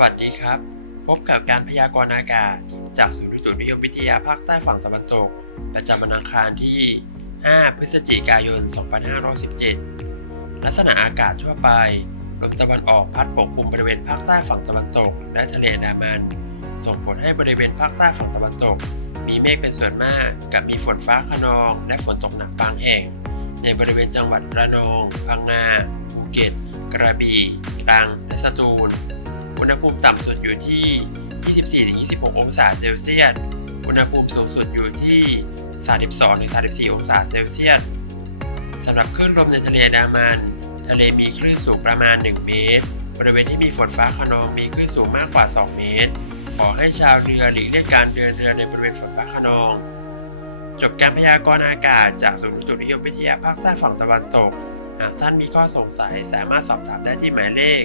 วัสดีครับ พบกับการพยากรณ์อากาศ จากศูนย์อุตุนิยมวิทยาภาคใต้ฝั่งตะวันตก ประจำวันอังคารที่ 5 พฤศจิกายน 2517 ลักษณะอากาศทั่วไป ลมตะวันออกพัดปกคลุมบริเวณภาคใต้ฝั่งตะวันตก และทะเลอันดามัน ส่งผลให้บริเวณภาคใต้ฝั่งตะวันตก มีเมฆเป็นส่วนมากกับมีฝนฟ้าขนอง และฝนตกหนักบางแห่ง ในบริเวณจังหวัดระนอง พังงา ภูเก็ต กระบี่ ตรัง และสตูล อุณหภูมิต่ำสุดอยู่ที่ 24-26 องศาเซลเซียส อุณหภูมิสูงสุดอยู่ที่ 32-34 องศาเซลเซียสสำหรับคลื่นลมในทะเลดามัน ทะเลมีคลื่นสูงประมาณ 1 เมตร บริเวณที่มีฝนฟ้าขนองมีคลื่นสูงมากกว่า 2 เมตร ขอให้ชาวเรือหลีกเลี่ยงการเดินเรือในบริเวณฝนฟ้าขนอง จบการพยากรณ์อากาศจากศูนย์อุตุนิยมวิทยาภาคใต้ฝั่งตะวันตก หากท่านมีข้อสงสัยสามารถสอบถามได้ที่หมายเลข